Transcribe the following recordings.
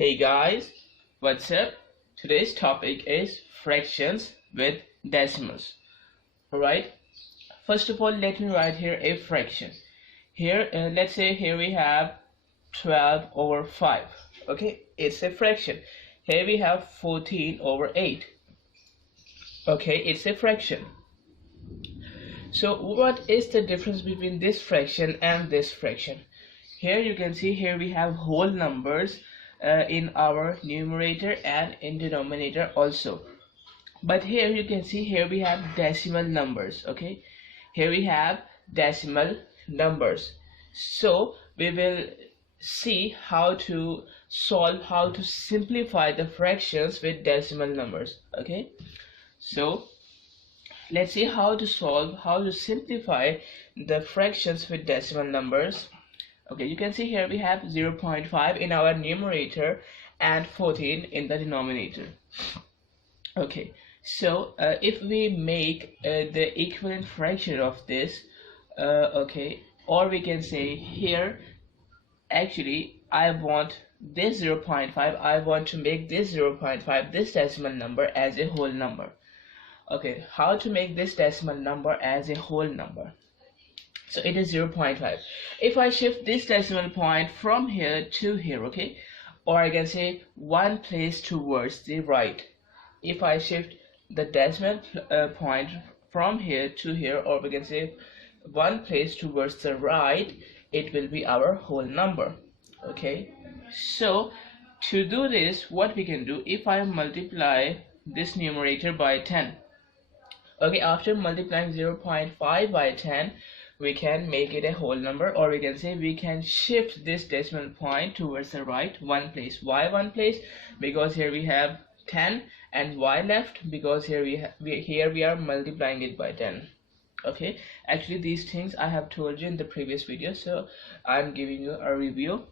Hey guys, what's up? Today's topic is fractions with decimals. Alright, first of all, let me write here a fraction. Here, let's say here we have 12 over 5. Okay, it's a fraction. Here we have 14 over 8. Okay, it's a fraction. So what is the difference between this fraction and this fraction? Here you can see here we have whole numbers in our numerator and in denominator also, but here you can see here we have decimal numbers. Okay, here we have decimal numbers. So we will see how to simplify the fractions with decimal numbers. Okay, so let's see how to simplify the fractions with decimal numbers. Okay, you can see here we have 0.5 in our numerator and 14 in the denominator. Okay, so if we make the equivalent fraction of this, okay, or we can say here, actually I want this 0.5, I want to make this 0.5, this decimal number, as a whole number. Okay, how to make this decimal number as a whole number? So it is 0.5. If I shift this decimal point from here to here, okay, or I can say one place towards the right. If I shift the decimal point from here to here, or we can say one place towards the right, it will be our whole number. Okay, so to do this, what we can do, if I multiply this numerator by 10, okay, after multiplying 0.5 by 10, we can make it a whole number, or we can say we can shift this decimal point towards the right one place. Why one place? Because here we have 10, and why left? Because here we are multiplying it by 10. Okay, actually these things I have told you in the previous video, so I'm giving you a review.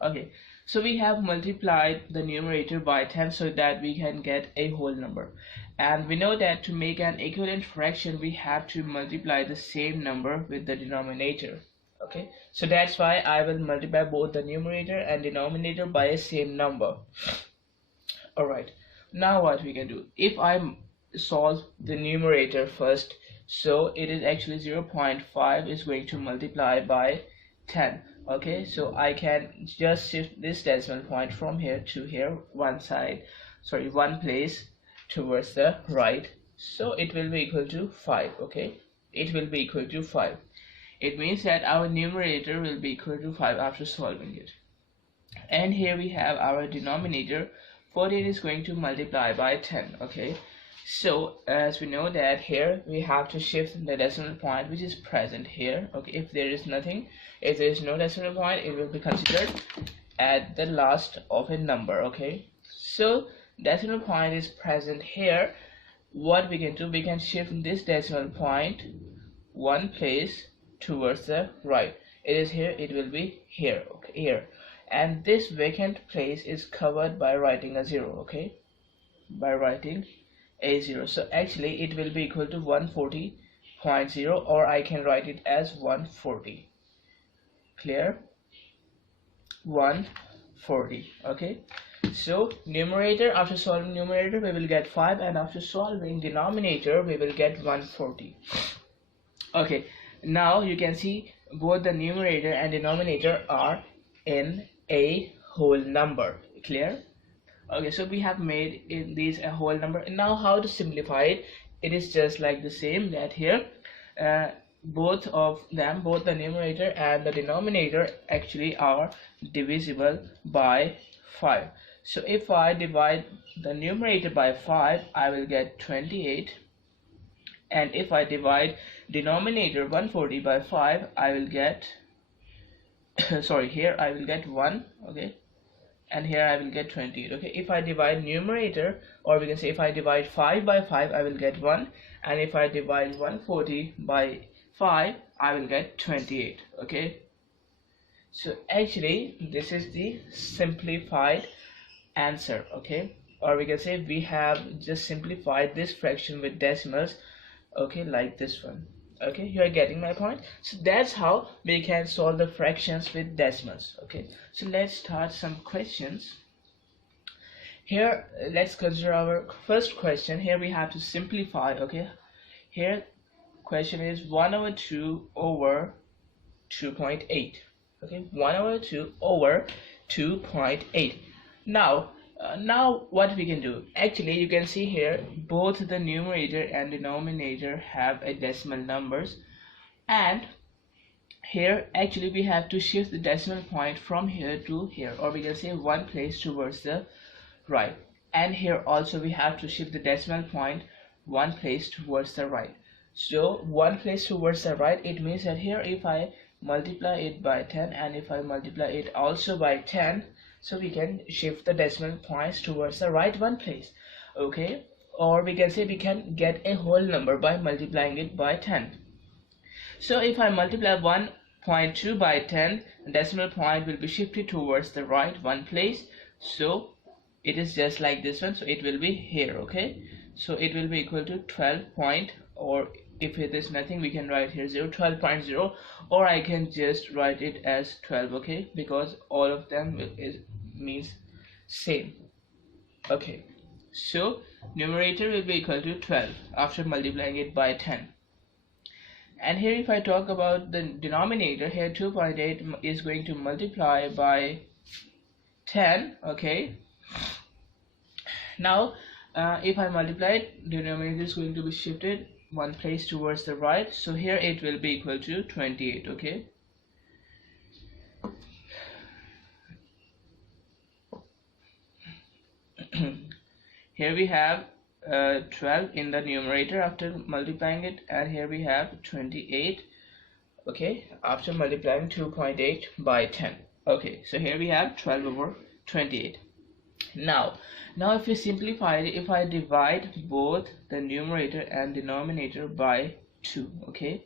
Okay, so we have multiplied the numerator by 10 so that we can get a whole number, and we know that to make an equivalent fraction we have to multiply the same number with the denominator. Okay, so that's why I will multiply both the numerator and denominator by a same number. Alright, now what we can do, if I solve the numerator first, so it is actually 0.5 is going to multiply by 10. Okay, so I can just shift this decimal point from here to here, one place towards the right, so it will be equal to 5. Okay, it will be equal to 5. It means that our numerator will be equal to 5 after solving it. And here we have our denominator, 14 is going to multiply by 10. Okay, so as we know that here we have to shift the decimal point which is present here. Okay, if there is no decimal point, it will be considered at the last of a number. Okay, so decimal point is present here. What we can do, we can shift this decimal point one place towards the right. It is here, it will be here. Okay, here, and this vacant place is covered by writing a 0. Okay, by writing a 0, so actually it will be equal to 140.0, or I can write it as 140. Clear? 140. Okay, so numerator, after solving numerator we will get 5, and after solving denominator we will get 140. Okay, now you can see both the numerator and denominator are in a whole number. Clear? Okay, so we have made these a whole number, and now how to simplify it? It is just like the same, that here both of them, both the numerator and the denominator, actually are divisible by 5. So if I divide the numerator by 5, I will get 28, and if I divide denominator 140 by 5, I will get sorry, here I will get 1. Okay, and here I will get 28. Okay, if I divide numerator, or we can say if I divide 5 by 5, I will get 1, and if I divide 140 by 5, I will get 28. Okay, so actually this is the simplified answer. Okay, or we can say we have just simplified this fraction with decimals. Okay, like this one. Okay, you are getting my point? So that's how we can solve the fractions with decimals. Okay, so let's start some questions. Here let's consider our first question. Here we have to simplify. Okay, here question is 1 over 2 over 2.8. Okay, 1 over 2 over 2.8. Now what we can do, actually you can see here both the numerator and denominator have a decimal numbers, and here actually we have to shift the decimal point from here to here, or we can say one place towards the right, and here also we have to shift the decimal point one place towards the right. So one place towards the right, it means that here if I multiply it by 10 and if I multiply it also by 10, so we can shift the decimal points towards the right one place. Okay, or we can say we can get a whole number by multiplying it by 10. So if I multiply 1.2 by 10, the decimal point will be shifted towards the right one place. So it is just like this one, so it will be here. Okay, so it will be equal to 12 point, or if it is nothing we can write here 12.0, or I can just write it as 12. Okay, because all of them means same. Okay, so numerator will be equal to 12 after multiplying it by 10. And here if I talk about the denominator, here 2.8 is going to multiply by 10. Okay, now if I multiply it, denominator is going to be shifted one place towards the right, so here it will be equal to 28. Okay, here we have 12 in the numerator after multiplying it, and here we have 28. Okay, after multiplying 2.8 by 10. Okay, so here we have 12 over 28. Now if we simplify it, if I divide both the numerator and denominator by 2, okay,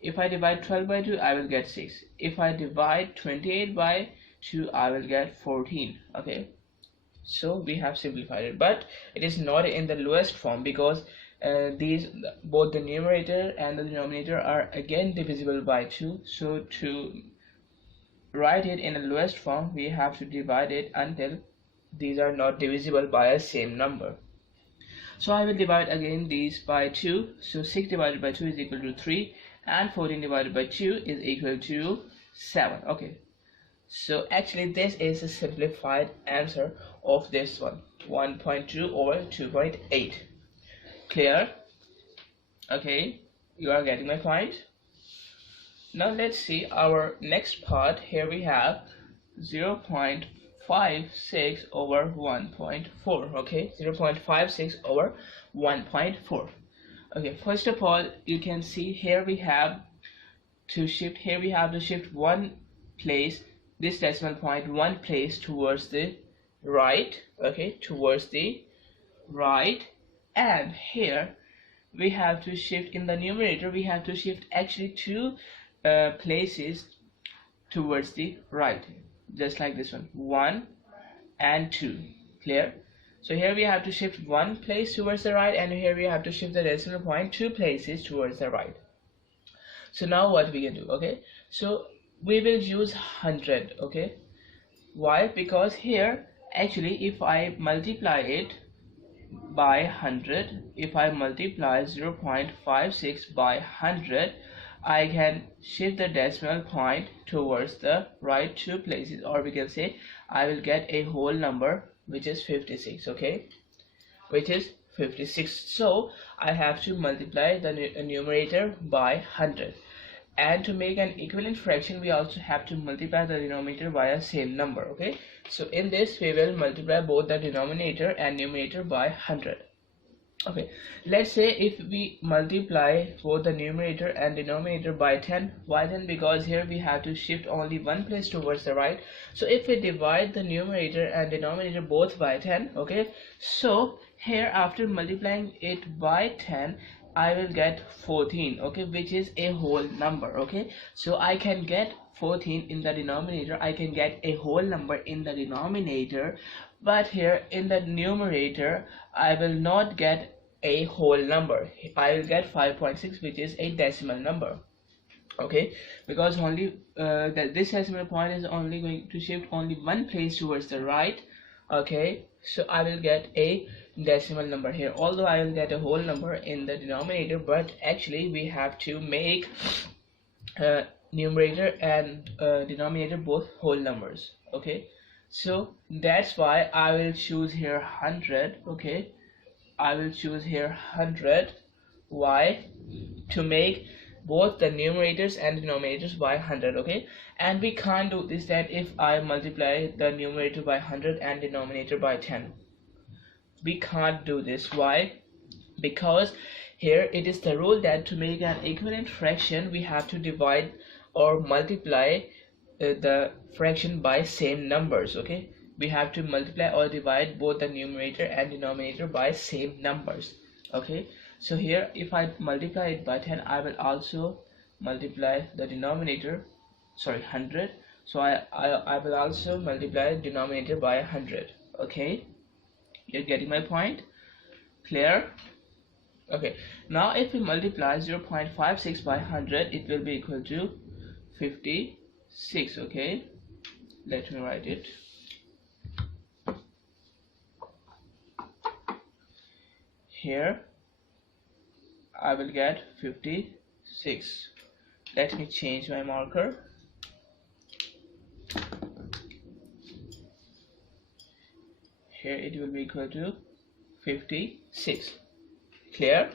if I divide 12 by 2 I will get 6. If I divide 28 by 2 I will get 14. Okay, so we have simplified it, but it is not in the lowest form, because both the numerator and the denominator are again divisible by 2. So to write it in the lowest form we have to divide it until these are not divisible by a same number. So I will divide again these by 2. So 6 divided by 2 is equal to 3, and 14 divided by 2 is equal to 7. Okay, so actually this is a simplified answer of this one, 1.2 over 2.8. Clear? Okay, you are getting my point. Now let's see our next part. Here we have 0.56 over 1.4. Okay, 0.56 over 1.4. Okay, first of all you can see here we have to shift, here we have to shift one place, this decimal point one place towards the right. Okay, towards the right, and here we have to shift in the numerator, we have to shift actually two places towards the right, just like this one, 1 and 2. Clear? So here we have to shift one place towards the right, and here we have to shift the decimal point two places towards the right. So now what we can do? Okay, so we will use 100. Okay, why? Because here actually if I multiply it by 100, if I multiply 0.56 by 100, I can shift the decimal point towards the right two places, or we can say I will get a whole number which is 56. Okay, which is 56. So I have to multiply the numerator by 100, and to make an equivalent fraction we also have to multiply the denominator by a same number. Okay, so in this we will multiply both the denominator and numerator by 100. Okay, let's say if we multiply both the numerator and denominator by 10. Why then? Because here we have to shift only one place towards the right. So if we divide the numerator and denominator both by 10, okay, so here after multiplying it by 10 I will get 14. Okay, which is a whole number. Okay, so I can get 14 in the denominator, I can get a whole number in the denominator, but here in the numerator I will not get a whole number. I will get 5.6, which is a decimal number. Okay, because only this decimal point is only going to shift only one place towards the right. Okay, So I will get a decimal number here, although I will get a whole number in the denominator, but actually we have to make numerator and denominator both whole numbers. Okay, so that's why I will choose here 100. Okay, I will choose here 100. Why? To make both the numerators and denominators by 100. Okay, and we can't do this that if I multiply the numerator by 100 and denominator by 10. We can't do this. Why? Because here it is the rule that to make an equivalent fraction we have to divide or multiply the fraction by same numbers. Okay, we have to multiply or divide both the numerator and denominator by same numbers. Okay, so here if I multiply it by 10, I will also multiply the denominator, sorry, 100. So I will also multiply the denominator by 100. Okay, you're getting my point? Clear? Okay, now if we multiply 0.56 by 100, it will be equal to 56. Okay, let me write it. Here I will get 56. Let me change my marker. Here it will be equal to 56. Clear?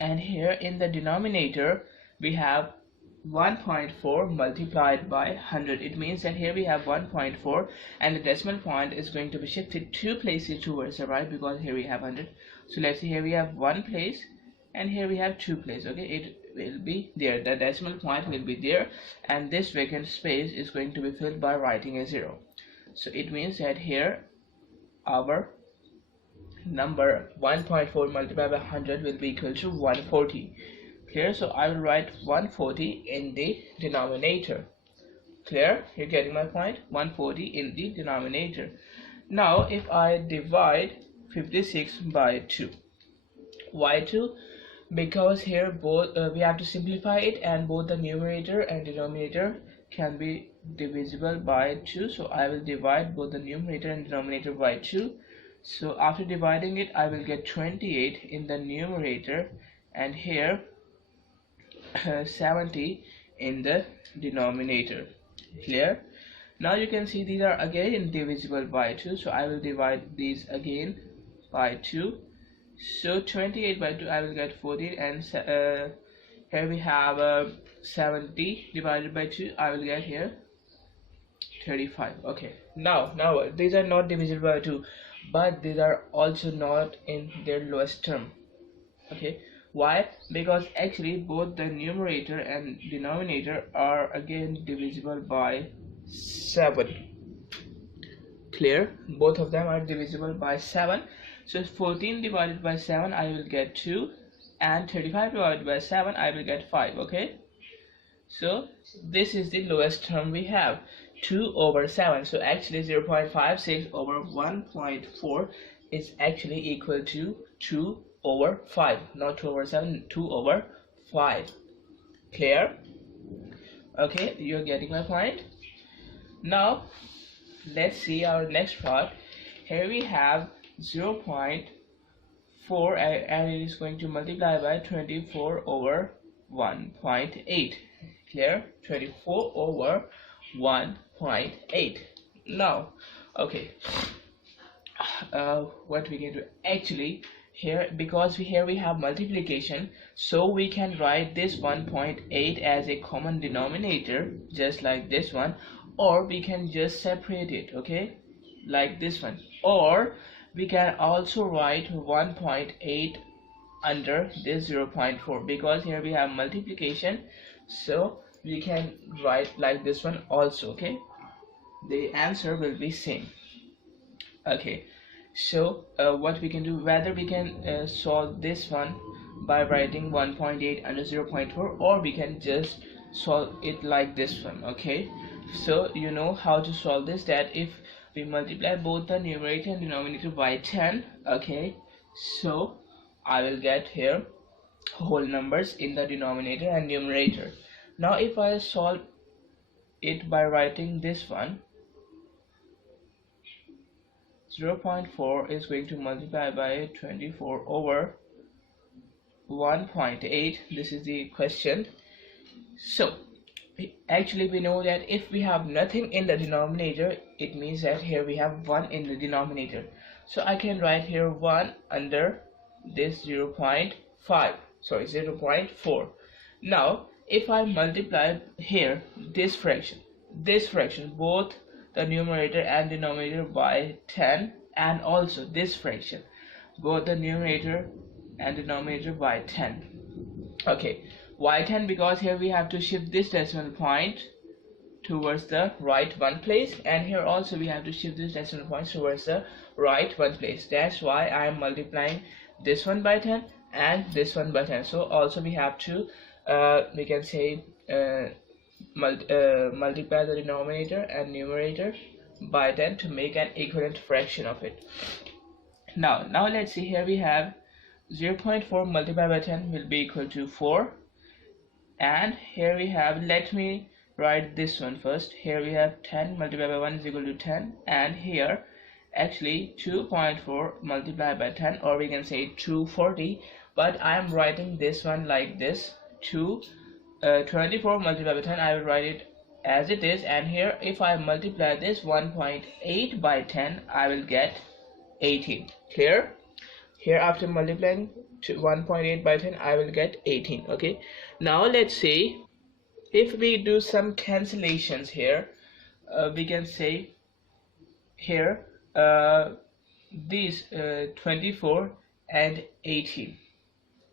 And here in the denominator we have 1.4 multiplied by 100. It means that here we have 1.4 and the decimal point is going to be shifted 2 places towards the right, because here we have 100. So let's see, here we have 1 place and here we have 2 places. Okay, it will be there, the decimal point will be there, and this vacant space is going to be filled by writing a 0. So it means that here our number 1.4 multiplied by 100 will be equal to 140. Clear? So I will write 140 in the denominator. Clear? You're getting my point? 140 in the denominator. Now if I divide 56 by 2, why 2? Because here both we have to simplify it, and both the numerator and denominator can be divisible by 2. So I will divide both the numerator and denominator by 2. So after dividing it, I will get 28 in the numerator, and here 70 in the denominator. Clear? Now you can see these are again divisible by 2, so I will divide these again by 2. So 28 by 2 I will get 14, and here we have 70 divided by 2, I will get here 35. Okay, now these are not divisible by 2, but these are also not in their lowest term. Okay, why? Because actually both the numerator and denominator are again divisible by 7. Clear? Both of them are divisible by 7. So 14 divided by 7 I will get 2, and 35 divided by 7 I will get 5. Okay, so this is the lowest term we have, 2 over 7. So actually 0.56 over 1.4 is actually equal to 2 over 5, not 2 over 7, 2 over 5. Clear? Okay, you're getting my point. Now let's see our next part. Here we have 0.4 and it is going to multiply by 24 over 1.8. Clear? 24 over 1.8. Now okay, what we can do actually here, because here we have multiplication, so we can write this 1.8 as a common denominator just like this one, or we can just separate it, okay, like this one, or we can also write 1.8 under this 0.4, because here we have multiplication, so we can write like this one also. Okay, the answer will be same. Okay, so what we can do, whether we can solve this one by writing 1.8 under 0.4, or we can just solve it like this one. Okay, so you know how to solve this, that if we multiply both the numerator and denominator by 10, okay, so I will get here whole numbers in the denominator and numerator. Now if I solve it by writing this one, 0.4 is going to multiply by 24 over 1.8. This is the question. So actually we know that if we have nothing in the denominator, it means that here we have 1 in the denominator. So I can write here 1 under this 0.5, sorry, 0.4. Now if I multiply here this fraction, both the numerator and denominator by 10, and also this fraction, both the numerator and denominator by 10. Okay, why 10? Because here we have to shift this decimal point towards the right one place, and here also we have to shift this decimal point towards the right one place. That's why I am multiplying this one by 10 and this one by 10. So also we have to we can say multiply the denominator and numerator by 10 to make an equivalent fraction of it. Now let's see, here we have 0.4 multiplied by 10 will be equal to 4, and here we have, let me write this one first. Here we have 10 multiplied by 1 is equal to 10, and here actually 2.4 multiplied by 10, or we can say 240, but I am writing this one like this. 24 multiplied by 10, I will write it as it is, and here if I multiply this 1.8 by 10, I will get 18. Clear? Here after multiplying to 1.8 by 10, I will get 18. Okay, now let's see, if we do some cancellations here, we can say here these 24 and 18.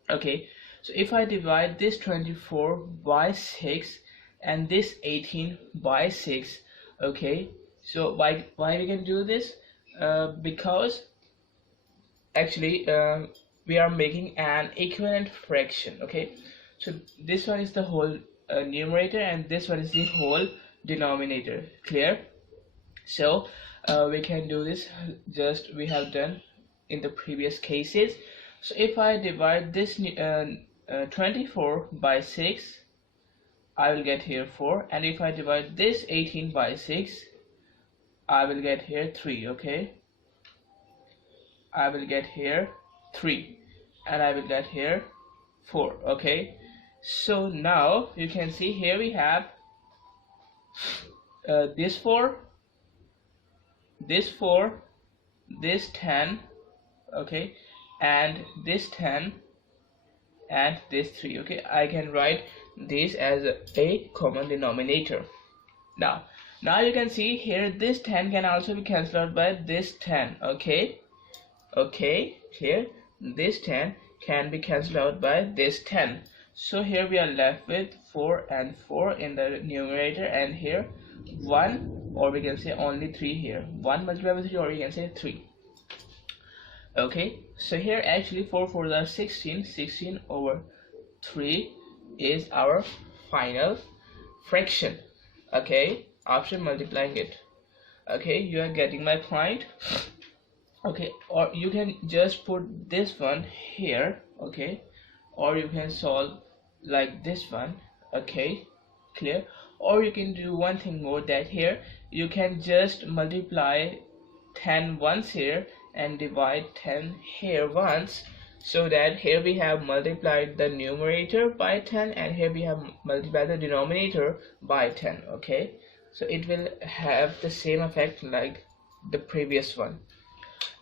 Okay, so if I divide this 24 by 6 and this 18 by 6, okay, so why we can do this? Because actually we are making an equivalent fraction. Okay, so this one is the whole numerator and this one is the whole denominator. Clear? So we can do this just we have done in the previous cases. So if I divide this 24 by 6, I will get here 4, and if I divide this 18 by 6, I will get here 3. Okay, I will get here 3, and I will get here 4. Okay, so now you can see here we have this 4, this 4, this 10, okay, and this 10 and this 3. Okay, I can write this as a common denominator. Now you can see here this 10 can also be cancelled out by this 10. Okay, here this 10 can be cancelled out by this 10. So here we are left with 4 and 4 in the numerator, and here 1, or we can say only 3 here. 1 multiplied by 3, or we can say 3. Okay, so here actually 4 4s are 16. 16 over 3 is our final fraction. Okay, after multiplying it. Okay, you are getting my point. Okay, or you can just put this one here. Okay, or you can solve like this one. Okay, clear? Or you can do one thing more, that here you can just multiply 10 once here and divide 10 here once, so that here we have multiplied the numerator by 10 and here we have multiplied the denominator by 10. Okay, so it will have the same effect like the previous one.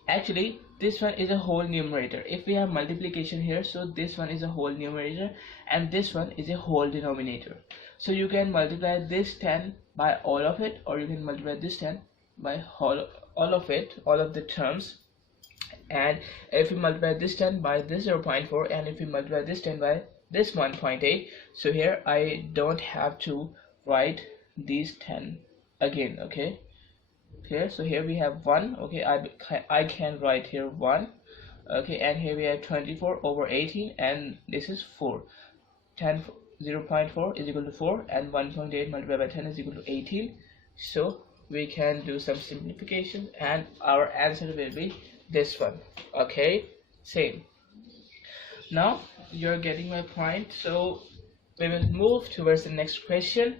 Actually this one is a whole numerator. If we have multiplication here, so this one is a whole numerator and this one is a whole denominator. So you can multiply this 10 by all of it, or you can multiply this 10 by all of it, all of the terms. And if we multiply this 10 by this 0.4, and if we multiply this 10 by this 1.8, so here I don't have to write these 10 again. Okay, here, so here we have 1. Okay, I can write here 1. Okay, and here we have 24 over 18, and this is 4. 0.4 is equal to 4, and 1.8 multiplied by 10 is equal to 18. So we can do some simplification and our answer will be this one. Okay, same. Now you're getting my point, so we will move towards the next question.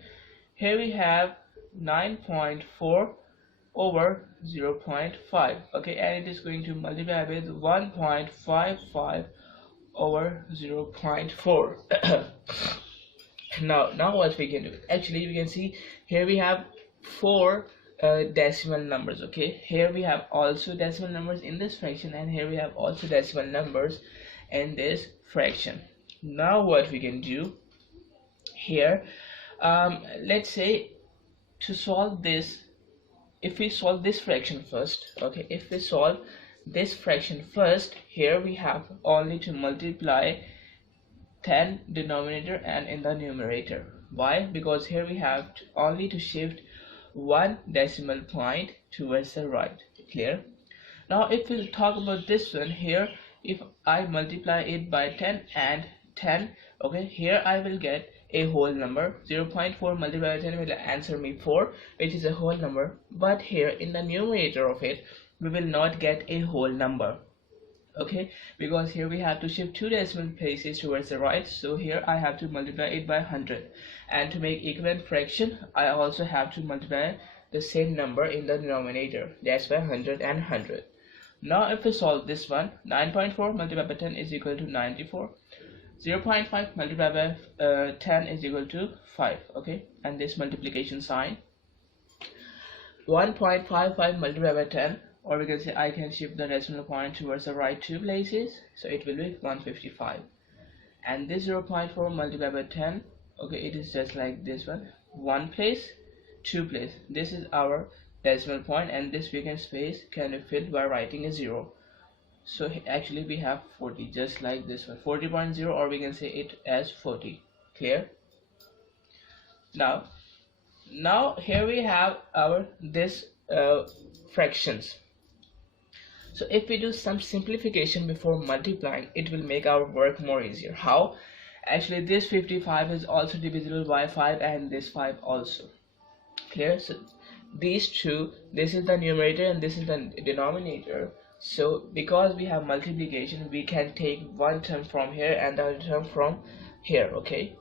Here we have 9.4 over 0.5. Okay, and it is going to multiply with 1.55 over 0.4. Now what we can do, actually we can see here we have four decimal numbers. Okay, here we have also decimal numbers in this fraction, and here we have also decimal numbers in this fraction. Now what we can do here, let's say to solve this, if we solve this fraction first, okay, if we solve this fraction first, here we have only to multiply 10 denominator and in the numerator. Why? Because here we have only to shift one decimal point towards the right. Clear? Now if we talk about this one here, if I multiply it by 10 and 10, okay, here I will get a whole number. 0.4 multiplied by 10 will answer me 4, which is a whole number. But here in the numerator of it, we will not get a whole number. Okay, because here we have to shift two decimal places towards the right, so here I have to multiply it by 100, and to make equivalent fraction I also have to multiply the same number in the denominator, that's by 100 and 100. Now if we solve this one, 9.4 multiplied by 10 is equal to 94. 0.5 multiplied by 10 is equal to 5. Okay, and this multiplication sign. 1.55 multiplied by 10, or we can say I can shift the decimal point towards the right two places, so it will be 155. And this 0.4 multiplied by 10, okay, it is just like this one, one place, two place. This is our decimal point, and this vacant space can be filled by writing a 0. So actually we have 40, just like this one, 40.0, or we can say it as 40. Clear? Now here we have our this fractions. So if we do some simplification before multiplying, it will make our work more easier. How? Actually this 55 is also divisible by 5, and this 5 also. Clear? So these two, this is the numerator and this is the denominator. So because we have multiplication, we can take one term from here and the other term from here. Okay,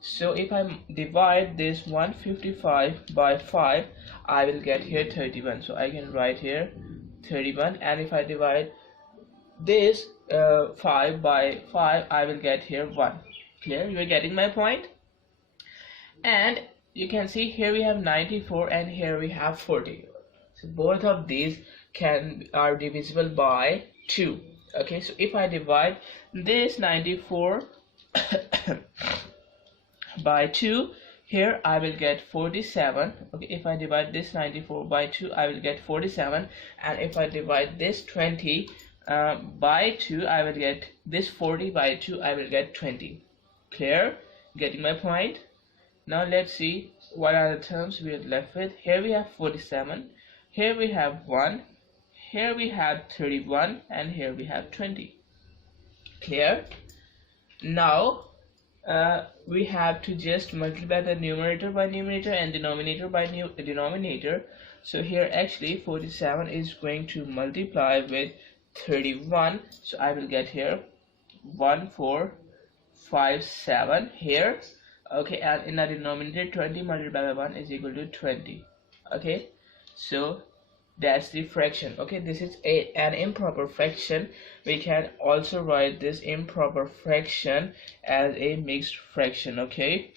so if I divide this 155 by 5, I will get here 31. So I can write here 31, and if I divide this 5 by 5, I will get here 1. Clear? You are getting my point? And you can see here we have 94 and here we have 40. So both of these are divisible by 2. Okay, so if I divide this 94 by 2, here I will get 47. Okay, if I divide this 94 by 2, I will get 47, and if I divide this 20 by 2, I will get this 40 by 2, I will get 20. Clear? Getting my point? Now let's see what are the terms we are left with. Here we have 47, here we have 1, here we have 31, and here we have 20. Clear? Now we have to just multiply the numerator by numerator and denominator by denominator. So here actually 47 is going to multiply with 31, so I will get here 1457 here. Okay, and in the denominator 20 multiplied by 1 is equal to 20. Okay, so that's the fraction. Okay, this is an improper fraction. We can also write this improper fraction as a mixed fraction. Okay,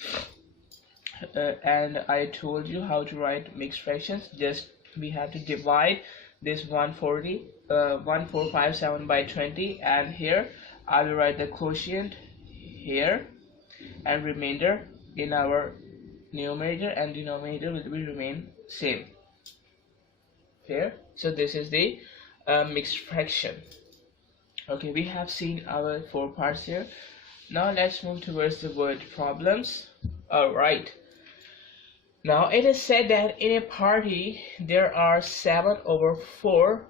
and I told you how to write mixed fractions. Just we have to divide this 1457 by 20, and here I will write the quotient here, and remainder in our numerator and denominator will remain same. Here, so this is the mixed fraction. Okay, we have seen our 4 parts here. Now let's move towards the word problems. Alright, now it is said that in a party there are 7/4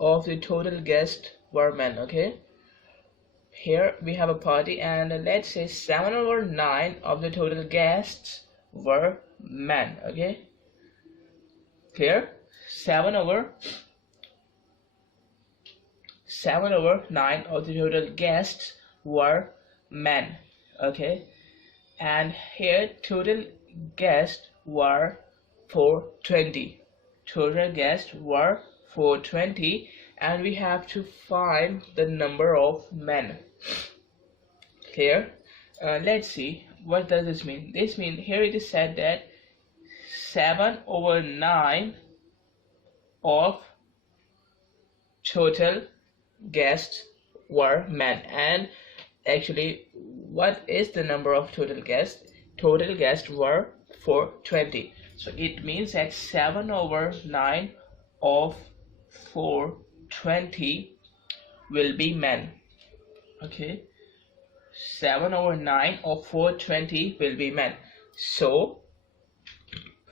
of the total guests were men. Okay, here we have a party, and let's say 7/9 of the total guests were men. Okay, clear? 7/9 of the total guests were men. Okay, and here total guests were 420. total guests were 420, and we have to find the number of men. Clear? Let's see, what does this mean? This means here it is said that 7/9 of total guests were men. And actually, what is the number of total guests? Total guests were 420. So it means that 7/9 of 420 will be men. Okay, 7/9 of 420 will be men. So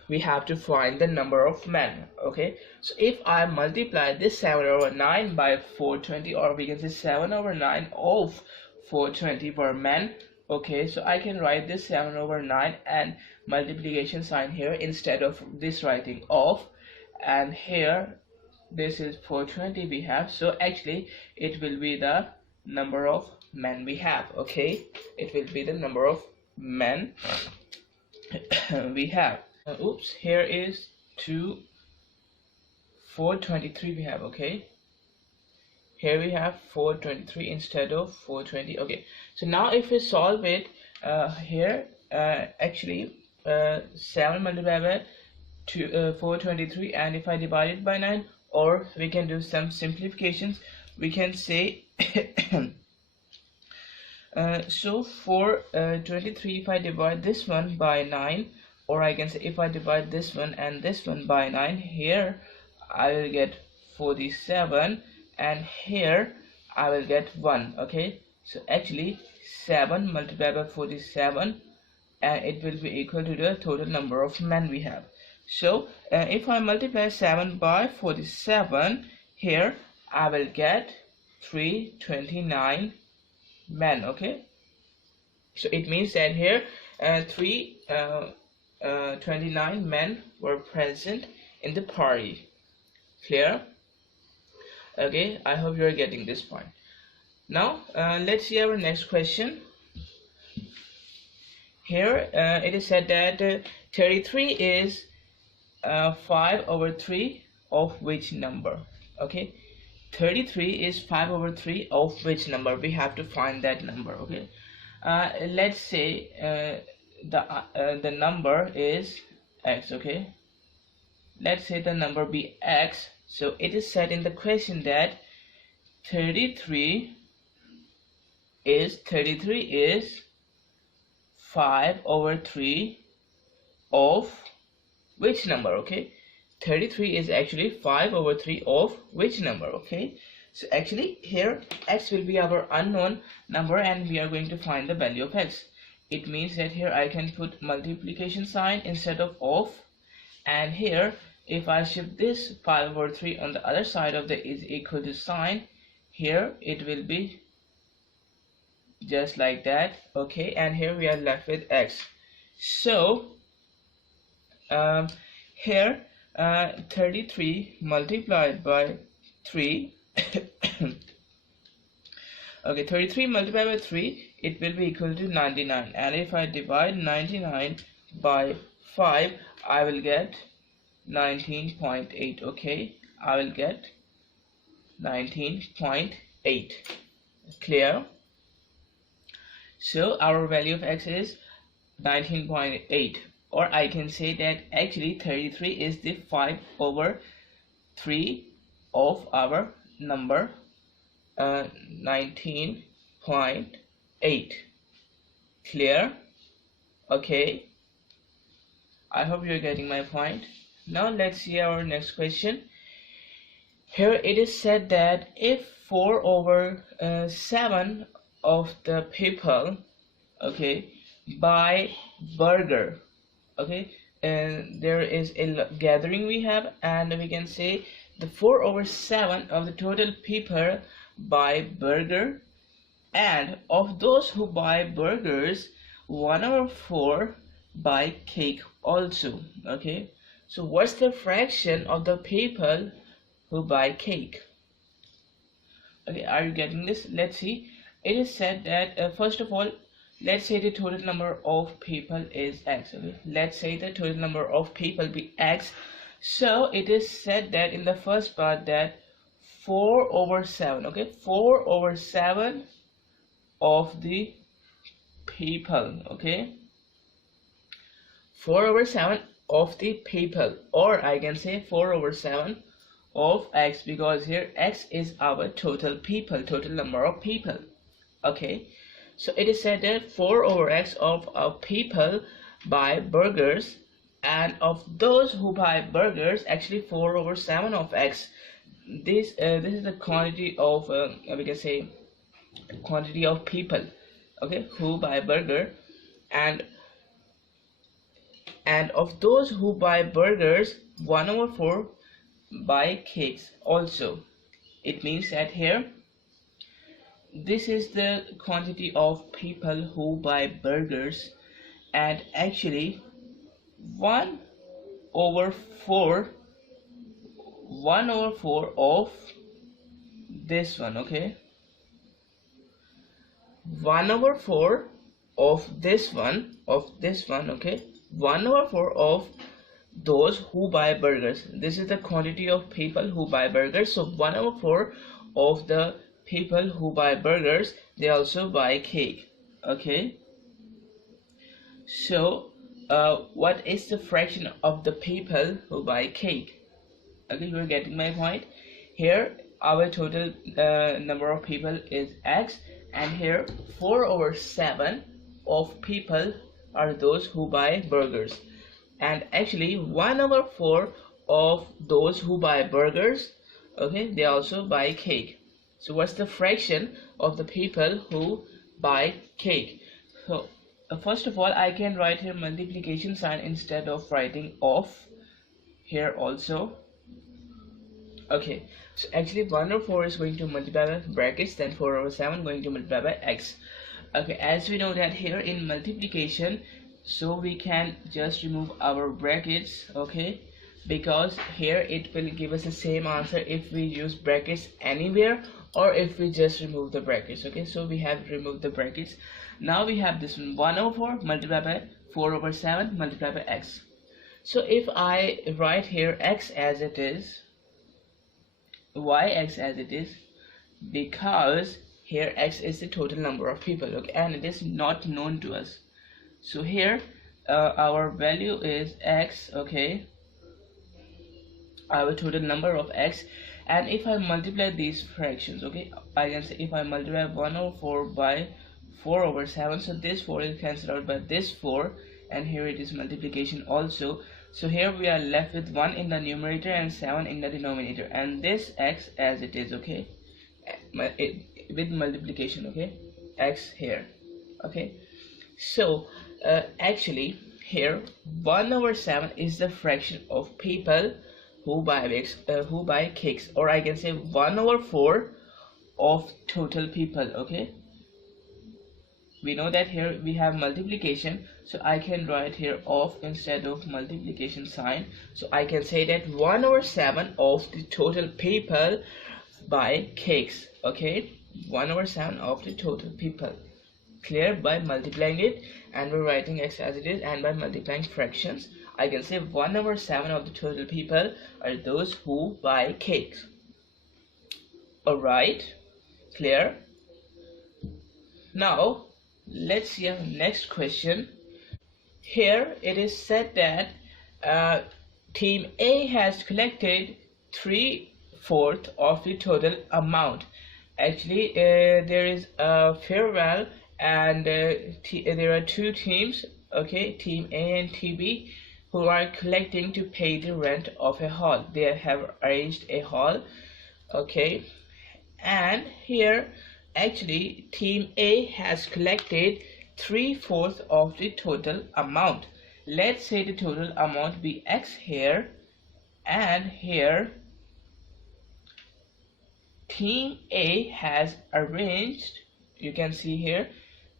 we have to find the number of men. Okay, so if I multiply this 7/9 by 420, or we can say 7/9 of 420 per men. Okay, so I can write this 7/9 and multiplication sign here instead of this writing of, and here this is 420 we have. So actually it will be the number of men we have. Okay, it will be the number of men we have. Oops, here is 423 we have. Okay, here we have 423 instead of 420. Okay, so now if we solve it, here actually 7 multiplied by 423, and if I divide it by 9, or we can do some simplifications, we can say so for 23, if I divide this one by 9, or I can say if I divide this one and this one by 9, here I will get 47, and here I will get 1. Okay, so actually 7 multiplied by 47, and it will be equal to the total number of men we have. So if I multiply 7 by 47, here I will get 329 men. Okay, so it means that here 329 men were present in the party. Clear? Okay, I hope you are getting this point. Now let's see our next question. Here it is said that 33 is 5/3 of which number? Okay, 33 is 5/3 of which number? We have to find that number. Okay, let's say the number is x. Okay, let's say the number be x. So it is said in the question that 33 is 5/3 of which number? Okay, 33 is actually 5/3 of which number? Okay, so actually here x will be our unknown number, and we are going to find the value of x. It means that here I can put multiplication sign instead of, and here if I shift this 5/3 on the other side of the is equal to sign, here it will be just like that. Okay, and here we are left with x. So here 33 multiplied by 3 okay, 33 multiplied by 3, it will be equal to 99, and if I divide 99 by 5, I will get 19.8. okay, I will get 19.8. Clear? So our value of x is 19.8, or I can say that actually 33 is the 5/3 of our number 19.8. Clear? Okay, I hope you're getting my point. Now let's see our next question. Here it is said that if 4/7 of the people, okay, buy burger, okay, and there is a gathering we have, and we can say the 4/7 of the total people buy burger, and of those who buy burgers, 1/4 buy cake also. Okay, so what's the fraction of the people who buy cake? Okay, are you getting this? Let's see. It is said that first of all, let's say the total number of people is x. Okay, let's say the total number of people be x. So it is said that in the first part that 4 over 7, okay, 4 over 7 of the people, okay, 4 over 7 of the people, or I can say 4 over 7 of x, because here x is our total people, total number of people. Okay, so it is said that 4 over x of our people buy burgers, and of those who buy burgers, actually 4 over 7 of x, this is the quantity of we can say quantity of people, okay, who buy burger, and of those who buy burgers, 1 over 4 buy cakes also. It means that here this is the quantity of people who buy burgers, and actually 1 over 4 of this one, okay, 1 over 4 of this one, okay, 1 over 4 of those who buy burgers. This is the quantity of people who buy burgers, so 1 over 4 of the people who buy burgers, they also buy cake. Okay, so what is the fraction of the people who buy cake? Okay, you are getting my point. Here our total number of people is x, and here 4 over 7 of people are those who buy burgers, and actually 1 over 4 of those who buy burgers, okay, they also buy cake. So what's the fraction of the people who buy cake? So first of all, I can write here multiplication sign instead of writing off here also. Okay, so actually 1 over 4 is going to multiply by brackets, then 4 over 7 going to multiply by x. Okay, as we know that here in multiplication, so we can just remove our brackets, okay, because here it will give us the same answer if we use brackets anywhere or if we just remove the brackets. Okay, so we have removed the brackets. Now we have this 1 over 4 multiplied by 4 over 7 multiplied by x. So if I write here x as it is, why x as it is? Because here x is the total number of people, okay, and it is not known to us. So here our value is x, okay, our total number of x, and if I multiply these fractions, okay, I can say if I multiply 1 over 4 by 4 over 7, so this 4 is cancelled out by this 4, and here it is multiplication also. So here we are left with 1 in the numerator and 7 in the denominator, and this x as it is, okay, with multiplication, okay, x here. Okay, so actually here 1 over 7 is the fraction of people who buy cakes, or I can say 1 over 4 of total people. Okay, we know that here we have multiplication, so I can write here of instead of multiplication sign. So I can say that 1 over 7 of the total people buy cakes. Okay, 1 over 7 of the total people. Clear? By multiplying it, and we're writing x as it is, and by multiplying fractions, I can say 1 over 7 of the total people are those who buy cakes. Alright, clear? Now let's see our next question. Here it is said that team A has collected 3/4 of the total amount. Actually there is a farewell, and there are two teams, okay, team A and team B, who are collecting to pay the rent of a hall. They have arranged a hall, okay, and here actually team A has collected 3/4 of the total amount. Let's say the total amount be x here, and here team A has arranged, you can see here,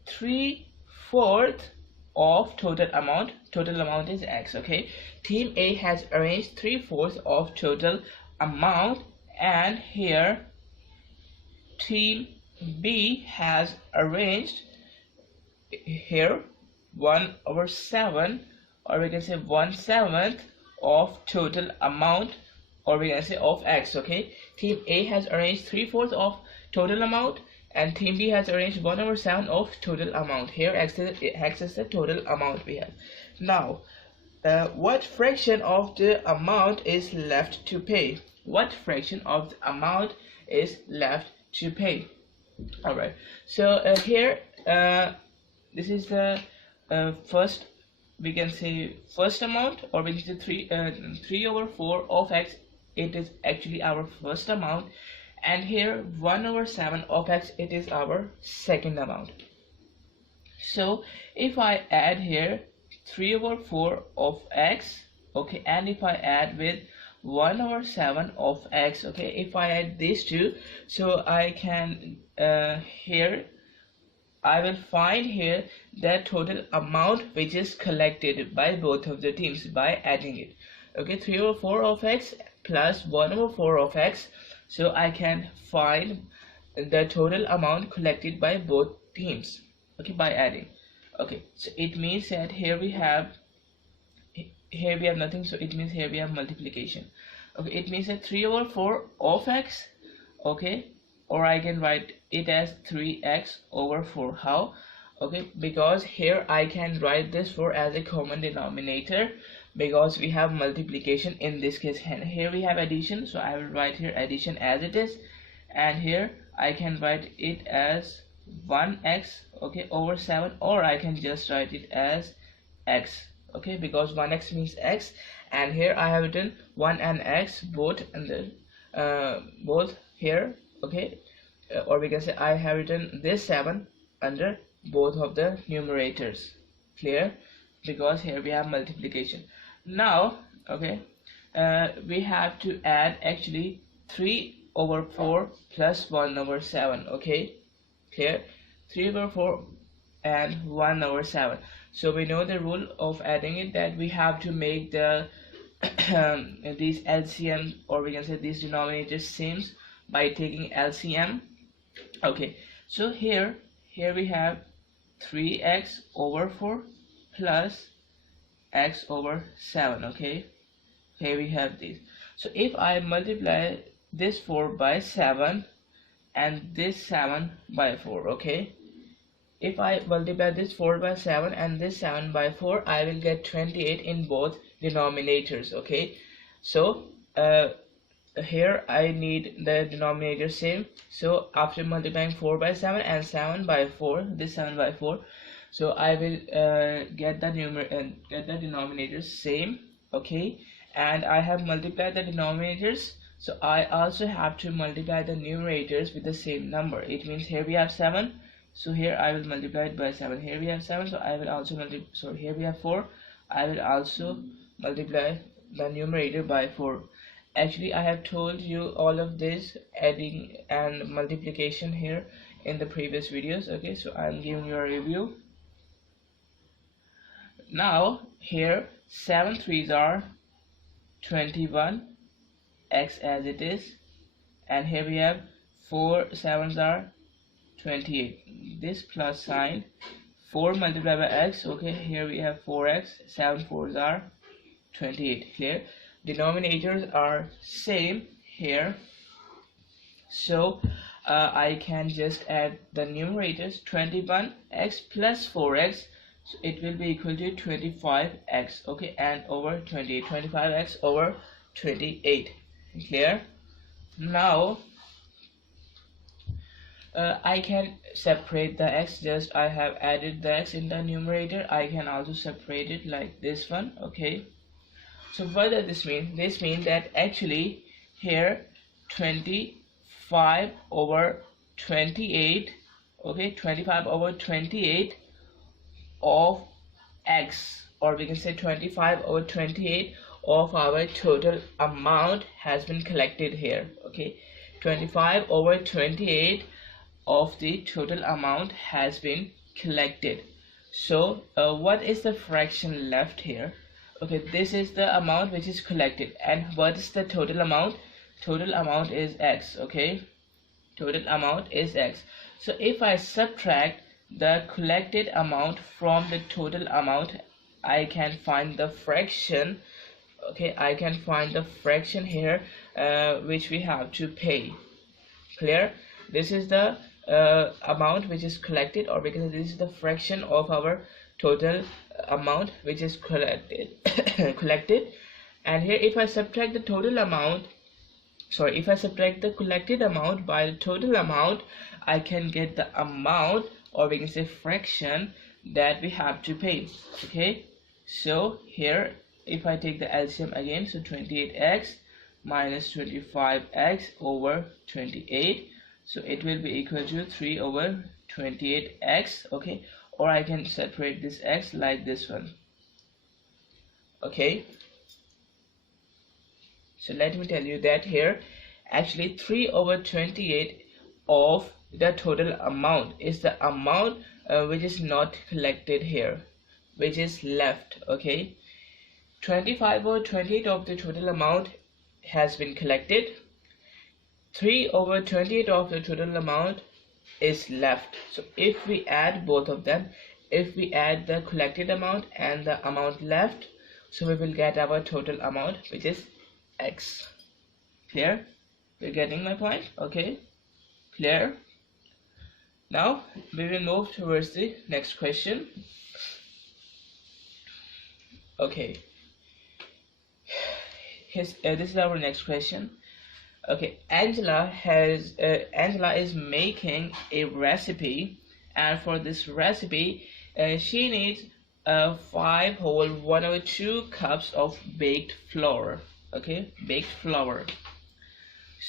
3/4 of total amount. Total amount is x, okay. Team A has arranged 3/4 of total amount, and here team B has arranged here 1 over 7, or we can say 1/7 of total amount, or we can say of X. Okay, team A has arranged 3/4 of total amount, and team B has arranged 1/7 of total amount. Here X is the total amount we have. Now, what fraction of the amount is left to pay? What fraction of the amount is left to pay? Alright, so here this is the first, we can say first amount, or we can say 3/4 of X. It is actually our first amount, and here 1/7 of X, it is our second amount. So if I add here 3/4 of X, okay, and if I add with 1/7 of X, okay, if I add these two, so I can here I will find here the total amount which is collected by both of the teams by adding it. Okay, 3/4 of X plus 1/4 of X, so I can find the total amount collected by both teams, okay, by adding. Okay, so it means that here we have nothing, so it means here we have multiplication. Okay, it means that 3/4 of X, okay, or I can write it as 3x/4. How? Okay, because here I can write this 4 as a common denominator, because we have multiplication in this case, and here we have addition, so I will write here addition as it is, and here I can write it as 1x, okay, over 7, or I can just write it as x, okay, because 1x means x, and here I have written 1 and x both, and then both here, okay, or we can say I have written this 7 under both of the numerators. Clear? Because here we have multiplication. Now, okay, we have to add actually 3/4 plus 1/7. Okay, clear? 3/4 and 1/7. So we know the rule of adding it, that we have to make the these LCM, or we can say these denominators same by taking LCM. Okay, so here we have 3x/4 plus x/7. Okay, here we have this. So if I multiply this 4 by 7 and this 7 by 4, okay, if I multiply this 4 by 7 and this 7 by 4, I will get 28 in both denominators. Okay, so here I need the denominator same, so after multiplying 4 by 7 and 7 by 4, this 7 by 4, so I will get the denominators same. Okay, and I have multiplied the denominators, so I also have to multiply the numerators with the same number. It means here we have 7, so here I will multiply it by 7. Here we have 7, so I will also multiply, so here we have 4, I will also multiply the numerator by 4. Actually, I have told you all of this adding and multiplication here in the previous videos. Okay, so I'm giving you a review. Now here 7 3s are 21, x as it is, and here we have 4 7s are 28. This plus sign, 4 multiplied by x, okay, here we have 4x, 7 4s are 28. Clear? Denominators are same here, so I can just add the numerators. 21x plus 4x, so it will be equal to 25x, okay, and over 28, 25x over 28. Clear? Now I can separate the x, just I have added the x in the numerator. I can also separate it like this one. Okay, so what does this mean? This means that actually here 25 over 28, okay, 25 over 28 of x, or we can say 25 over 28 of our total amount has been collected here. Okay, 25 over 28 of the total amount has been collected. So what is the fraction left here? Okay, this is the amount which is collected, and what is the total amount? Total amount is x. Okay, total amount is x. So if I subtract the collected amount from the total amount, I can find the fraction. okay, I can find the fraction here which we have to pay. Clear? This is the amount which is collected, or because this is the fraction of our total amount which is collected collected. And here if I subtract the total amount, sorry, if I subtract the collected amount by the total amount, I can get the amount, or we can say fraction, that we have to pay. Okay, so here if I take the LCM again, so 28x minus 25x over 28, so it will be equal to 3 over 28x. Okay, or I can separate this x like this one. Okay, so let me tell you that here actually 3 over 28 of the total amount is the amount which is not collected here, which is left. Okay, 25 over 28 of the total amount has been collected. 3 over 28 of the total amount is left. So if we add both of them, if we add the collected amount and the amount left, so we will get our total amount, which is x. Clear? You're getting my point? Okay, clear? Now we will move towards the next question. Okay, this is our next question. Okay, Angela is making a recipe, and for this recipe she needs 5 whole 1/2 cups of baked flour. Okay, baked flour.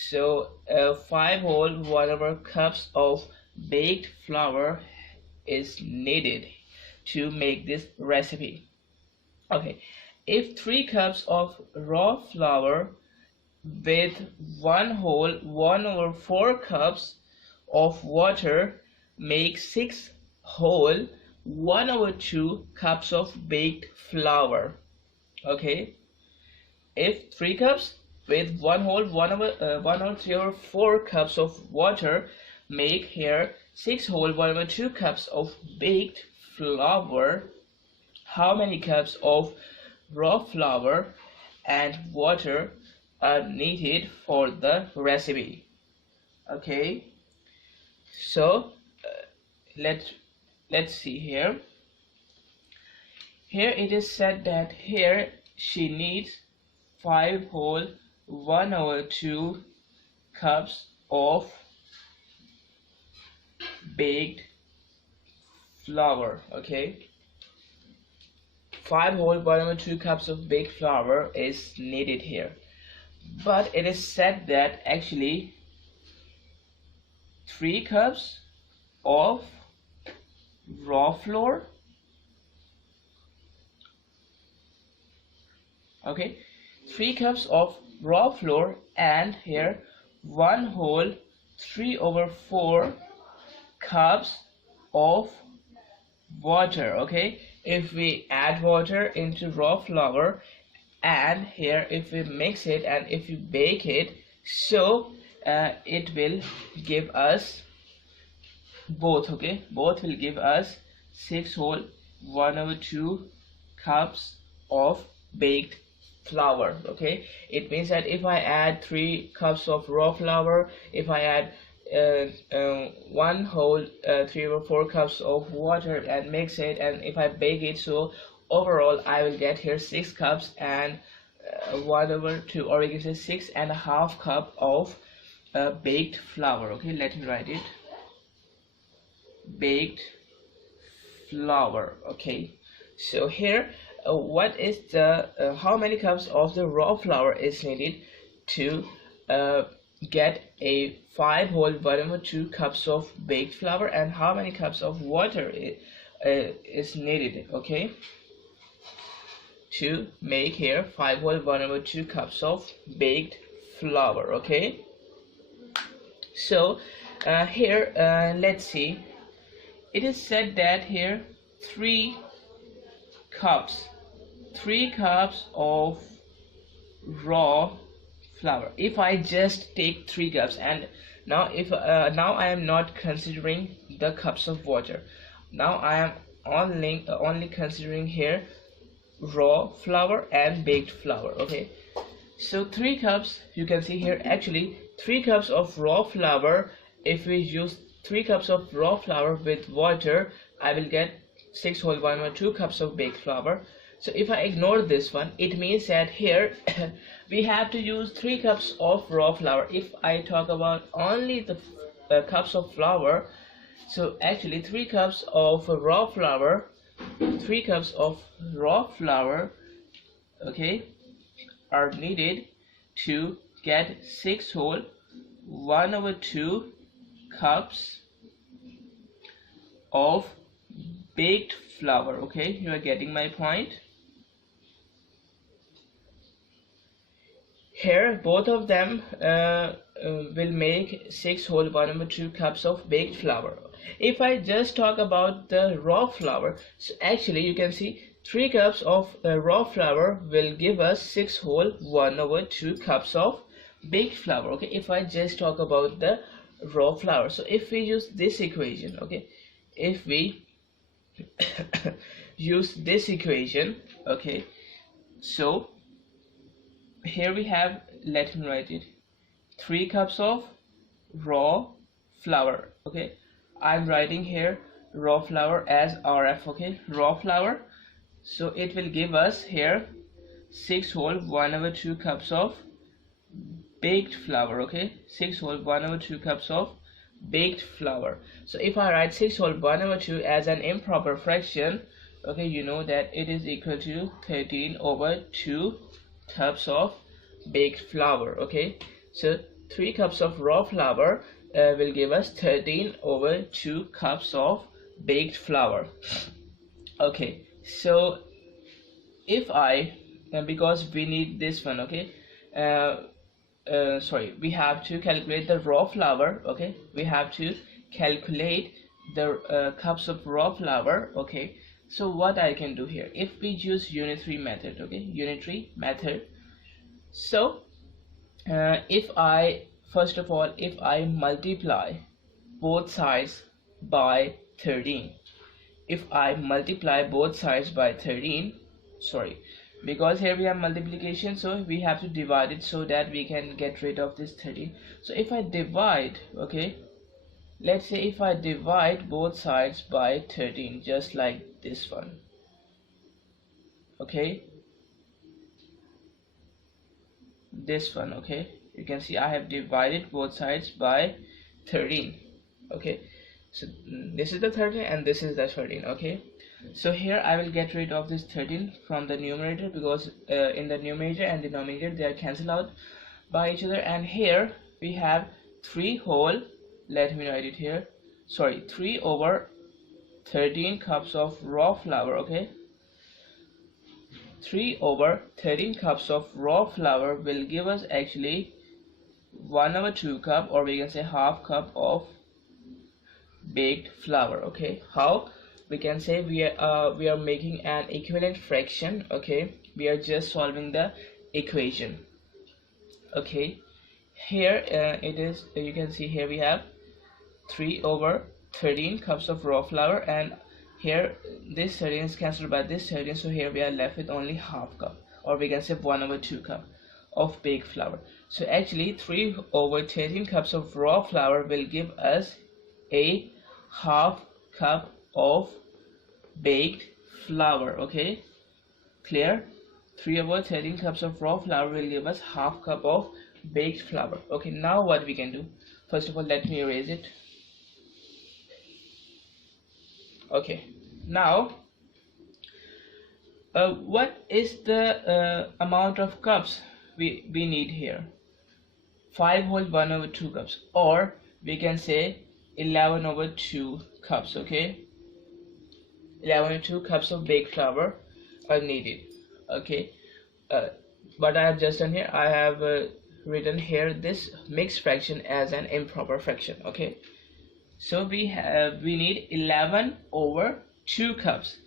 So 5 whole 1/2 cups of baked flour is needed to make this recipe. Okay, if 3 cups of raw flour with 1 whole 1/4 cups of water make 6 whole 1/2 cups of baked flour. Okay, if 3 cups with 1 whole 1/3/4 cups of water make here 6 whole 1/2 cups of baked flour, how many cups of raw flour and water are needed for the recipe? Okay, so let's see here. Here it is said that here she needs 5 whole 1/2 cups of baked flour. Okay, 5 whole 1/2 cups of baked flour is needed here, but it is said that actually 3 cups of raw flour. Okay, 3 cups of raw flour, and here 1 whole 3/4 cups of water. Okay, if we add water into raw flour, and here if we mix it and if we bake it, so it will give us both. Okay, both will give us 6 whole 1/2 cups of baked flour. Okay, it means that if I add 3 cups of raw flour, if I add 1 whole 3/4 cups of water and mix it, and if I bake it, so overall I will get here 6 cups and 1/2, or we can say 6.5 cup of baked flour. Okay, let me write it. Baked flour. Okay, so here what is the how many cups of the raw flour is needed to get a 5 whole 1/2 cups of baked flour, and how many cups of water is needed, okay, to make here 5 whole 1/2 cups of baked flour. Okay, so here let's see, it is said that here 3 cups of raw flour. If I just take 3 cups, and now if now I am not considering the cups of water, now I am only considering here raw flour and baked flour. Okay, so 3 cups, you can see here, actually 3 cups of raw flour. If we use 3 cups of raw flour with water, I will get 6 whole 1 or 2 cups of baked flour. So if I ignore this one, it means that here we have to use 3 cups of raw flour. If I talk about only the cups of flour, so actually 3 cups of raw flour, 3 cups of raw flour, okay, are needed to get 6 whole 1/2 cups of baked flour. Okay, you are getting my point. Here both of them will make 6 whole 1/2 cups of baked flour. If I just talk about the raw flour, so actually you can see 3 cups of raw flour will give us 6 whole 1/2 cups of baked flour. Okay, if I just talk about the raw flour, so if we use this equation, okay, if we use this equation, okay, so here we have, let me write it, 3 cups of raw flour. Okay, I'm writing here raw flour as RF. Okay, raw flour, so it will give us here 6 whole 1/2 cups of baked flour. Okay, 6 whole 1/2 cups of baked flour. So if I write 6 whole 1/2 as an improper fraction, okay, you know that it is equal to 13/2 cups of baked flour. Okay, so 3 cups of raw flour will give us 13/2 cups of baked flour. Okay, so if I, because we need this one, okay, sorry, we have to calculate the raw flour. Okay, we have to calculate the cups of raw flour. Okay, so what I can do here, if we use unitary method, okay, unitary method, so if I, first of all, if I multiply both sides by 13, if I multiply both sides by 13, sorry, because here we have multiplication, so we have to divide it so that we can get rid of this 13. So if I divide, okay, let's say if I divide both sides by 13, just like this one, okay, this one, okay, you can see I have divided both sides by 13. Okay, so this is the 13 and this is the 13. Okay, so here I will get rid of this 13 from the numerator, because in the numerator and denominator they are cancelled out by each other, and here we have 3 whole, let me write it here, sorry, 3/13 cups of raw flour. Okay, 3/13 cups of raw flour will give us actually 1/2 cup, or we can say half cup of baked flour. Okay, how we can say we are making an equivalent fraction. Okay, we are just solving the equation. Okay, here it is, you can see here we have 3/13 cups of raw flour, and here this 13 is cancelled by this 13, so here we are left with only half cup, or we can say 1/2 cup of baked flour. So actually 3/13 cups of raw flour will give us a half cup of baked flour. Okay, clear? 3/13 cups of raw flour will give us half cup of baked flour. Okay, now what we can do, first of all let me erase it. Okay, now what is the amount of cups we need here? 5 whole 1/2 cups, or we can say 11/2 cups. Okay, 11/2 cups of baked flour are needed. Okay, what I have just done here, I have written here this mixed fraction as an improper fraction. Okay, so we need 11/2 cups,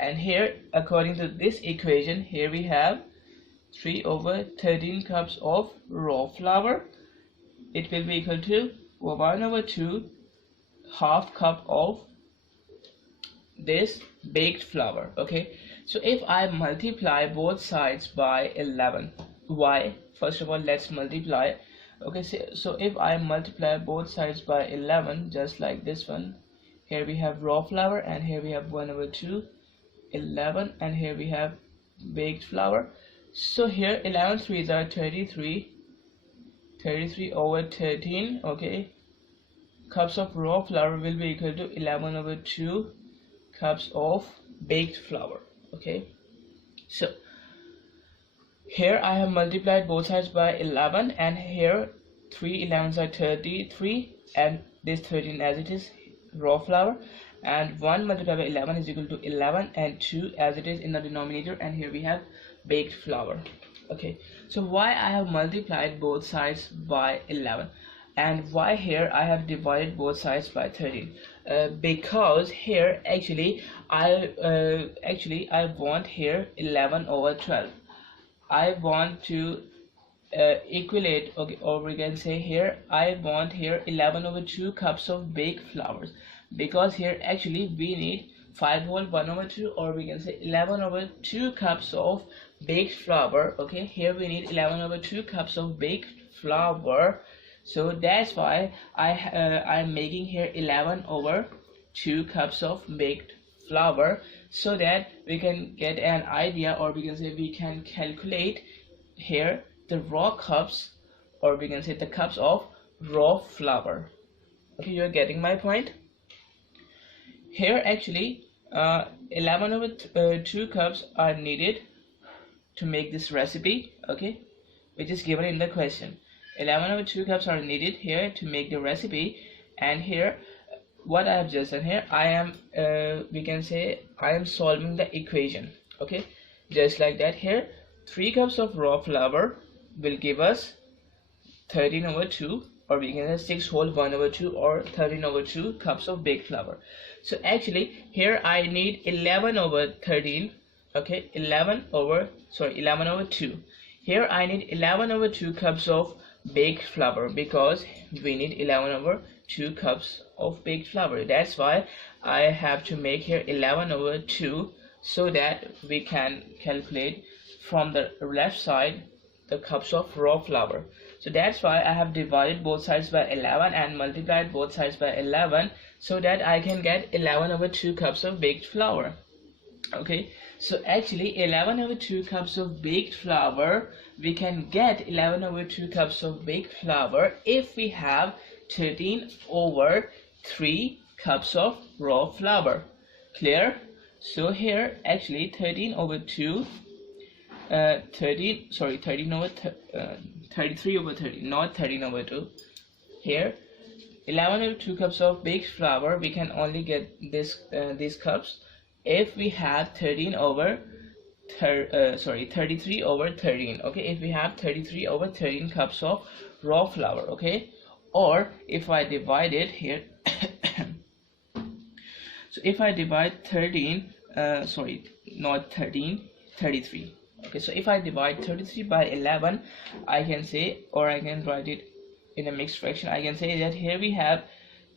and here according to this equation, here we have 3/13 cups of raw flour. It will be equal to 1/2 half cup of this baked flour. Okay, so if I multiply both sides by 11, why? First of all, let's multiply. Okay, so if I multiply both sides by 11, just like this one, here we have raw flour and here we have 1/2 11, and here we have baked flour. So here 11 threes are 33, 33/13. Okay, cups of raw flour will be equal to 11/2 cups of baked flour. Okay, so here I have multiplied both sides by 11, and here 3 11s are 33, and this 13 as it is raw flour, and 1 multiplied by 11 is equal to 11, and 2 as it is in the denominator, and here we have baked flour. Okay, so why I have multiplied both sides by 11, and why here I have divided both sides by 13? Because here actually I want here 11/12. I want to equate, okay, or we can say here I want here 11/2 cups of baked flours, because here actually we need 5 whole 1/2, or we can say 11/2 cups of baked flour. Okay, here we need 11/2 cups of baked flour, so that's why I'm making here 11/2 cups of baked flour, so that we can get an idea, or we can say we can calculate here the raw cups, or we can say the cups of raw flour. Okay, you're getting my point. Here actually 11/2 cups are needed to make this recipe, okay, which is given in the question. 11/2 cups are needed here to make the recipe, and here what I have just done here, I am we can say I am solving the equation. Okay, just like that. Here 3 cups of raw flour will give us 13/2, or we can say 6 whole 1/2, or 13/2 cups of baked flour. So actually here I need 11/13. Okay, 11/2. Here I need 11/2 cups of baked flour, because we need 11/2 cups of baked flour. That's why I have to make here 11/2, so that we can calculate from the left side the cups of raw flour. So that's why I have divided both sides by 11 and multiplied both sides by 11, so that I can get 11/2 cups of baked flour. Okay, so actually 11/2 cups of baked flour, we can get 11/2 cups of baked flour if we have 13/3 cups of raw flour. Clear? So here actually 13/2 33/30, not 13/2. Here 11/2 cups of baked flour, we can only get these cups if we have 33/13. Okay, if we have 33/13 cups of raw flour. Okay, or if I divide it here so if I divide 33. Okay, so if I divide 33 by 11, I can say, or I can write it in a mixed fraction, I can say that here we have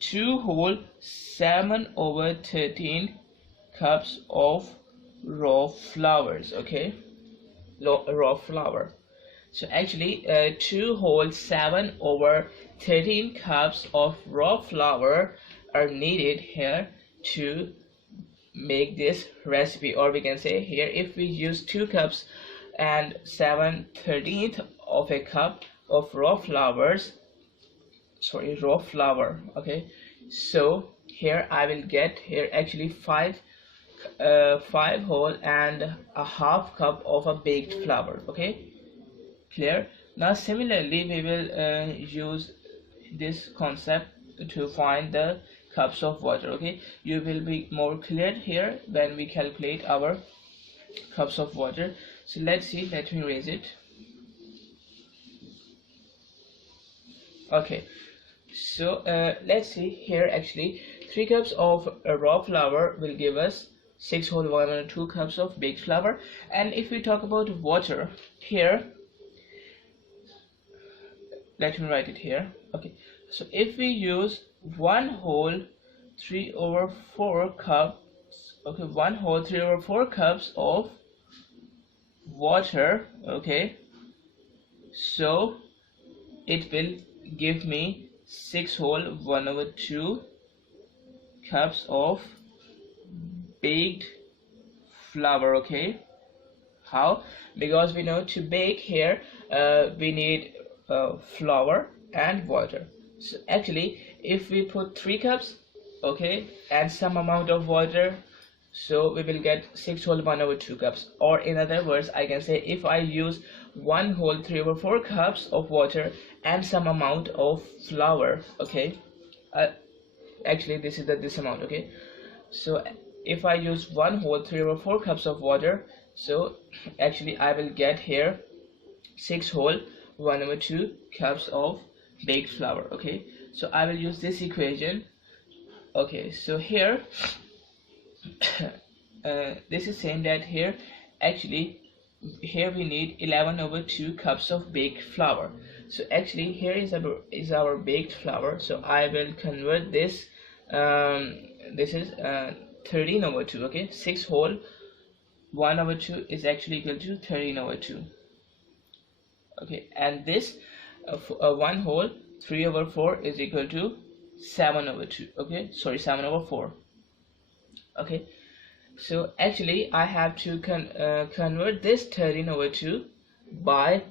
2 whole 7/13 cups of raw flours. Okay, raw flour. So actually 2 whole 7/13 cups of raw flour are needed here to make this recipe, or we can say here if we use 2 cups and 7/13 of a cup of raw flour. Okay, so here I will get here actually 5 whole and a half cup of a baked flour. Okay, clear? Now similarly we will use this concept to find the cups of water. Okay, you will be more clear here when we calculate our cups of water. So let's see, let me erase it. Okay, so let's see here actually 3 cups of raw flour will give us 6 whole 1/2 cups of baked flour. And if we talk about water here, let me write it here. Okay, so if we use 1 whole 3/4 cups okay, 1 whole 3/4 cups of water. Okay, so it will give me 6 whole 1/2 cups of baked flour. Okay, how? Because we know to bake here we need flour and water. So actually if we put 3 cups, okay, and some amount of water, so we will get 6 whole 1/2 cups. Or in other words, I can say if I use 1 whole 3/4 cups of water and some amount of flour, okay, uh, actually this is this amount. Okay, so if I use 1 whole 3/4 cups of water, so actually I will get here 6 whole 1/2 cups of baked flour. Okay, so I will use this equation. Okay, so here this is saying that here actually here we need 11/2 cups of baked flour. So actually here is our baked flour, so I will convert this. This is 13/2. Okay, 6 whole 1/2 is actually equal to 13/2. Okay, and this 1 whole 3/4 is equal to 7/2. Okay, sorry, 7/4. Okay, so actually I have to convert this 13/2 by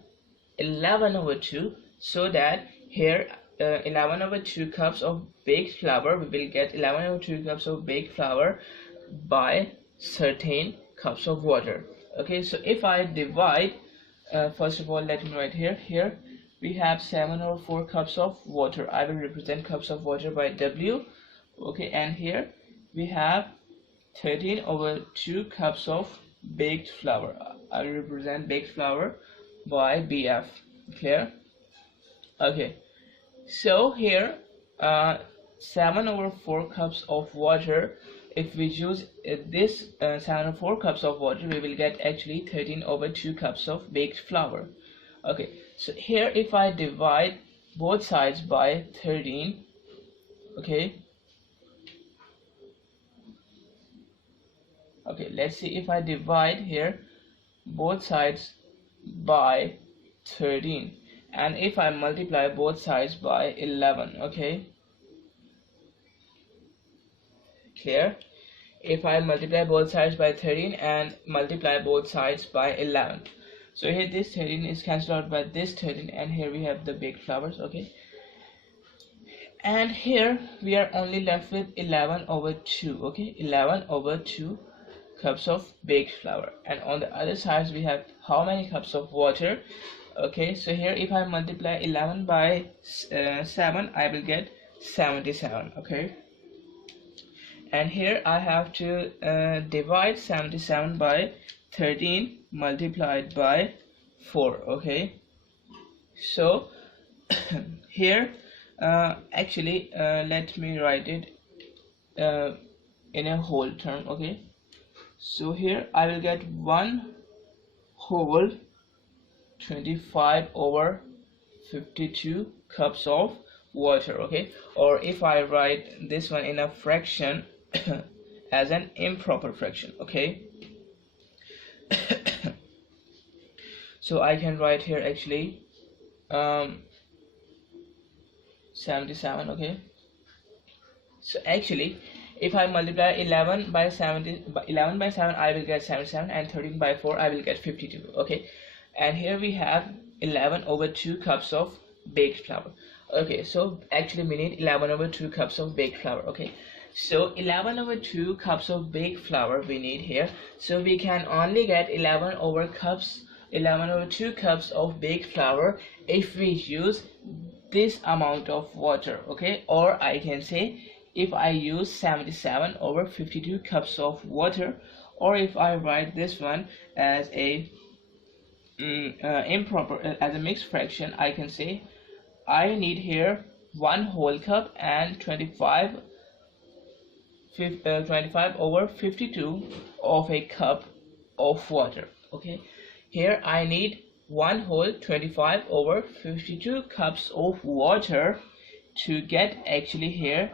11/2, so that here 11/2 cups of baked flour, we will get 11/2 cups of baked flour by certain cups of water. Okay, so if I divide, first of all let me write here we have 7/4 cups of water. I will represent cups of water by W. Okay, and here we have 13/2 cups of baked flour. I will represent baked flour by BF. Clear? Okay, so here 7/4 cups of water, if we use this 7/4 cups of water, we will get actually 13/2 cups of baked flour. Okay, so here if I divide both sides by 13, okay, let's see, if I divide here both sides by 13 and if I multiply both sides by 11, okay, clear? If I multiply both sides by 13 and multiply both sides by 11, so here this 13 is cancelled out by this 13, and here we have the baked flours. Okay, and here we are only left with 11/2. Okay, 11/2 cups of baked flour, and on the other side we have how many cups of water? Okay, so here if I multiply 11 by 7, I will get 77. Okay, and here I have to divide 77 by 13 multiplied by 4. Okay, so here actually let me write it in a whole term. Okay, so here I will get 1 whole 25/52 cups of water. Okay, or if I write this one in a fraction as an improper fraction. Okay, so I can write here actually 77. Okay, so actually if I multiply 11 by 7, I will get 77, and 13 by 4 I will get 52. Okay, and here we have 11/2 cups of baked flour. Okay, so actually we need 11/2 cups of baked flour. Okay, so 11/2 cups of baked flour we need here, so we can only get 11/2 cups of baked flour if we use this amount of water. Okay, or I can say if I use 77/52 cups of water, or if I write this one as a improper, as a mixed fraction, I can say I need here 1 whole cup and 25/52 of a cup of water. Okay, here I need 1 whole 25/52 cups of water to get actually here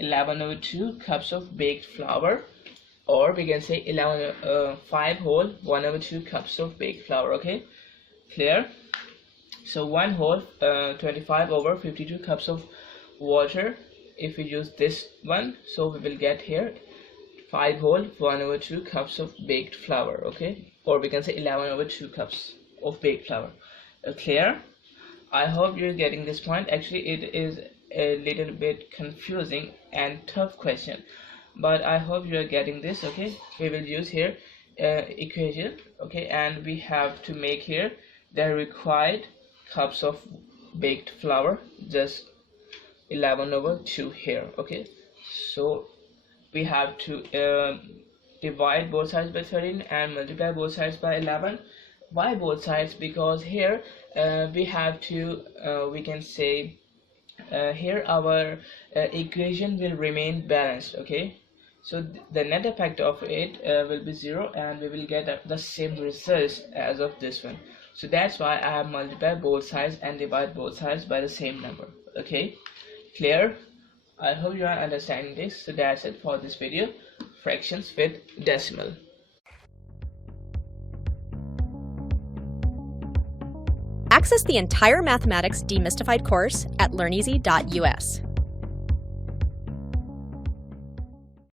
11/2 cups of baked flour. or we can say 5 whole 1/2 cups of baked flour. Okay, clear? So 1 whole 25/52 cups of water. If we use this one, so we will get here 5 whole 1/2 cups of baked flour. Okay, or we can say 11/2 cups of baked flour. Clear? I hope you're getting this point. Actually, it is a little bit confusing and tough question, but I hope you are getting this. Okay, we will use here equation. Okay, and we have to make here the required cups of baked flour, just 11/2 here. Okay, so we have to divide both sides by 13 and multiply both sides by 11. Why both sides? Because here we have to we can say here our equation will remain balanced. Okay, so the net effect of it will be 0, and we will get the same results as of this one. So that's why I have multiplied both sides and divide both sides by the same number. Okay, clear? I hope you are understanding this. So that's it for this video, fractions with decimal. Access the entire Mathematics Demystified course at learneasy.us.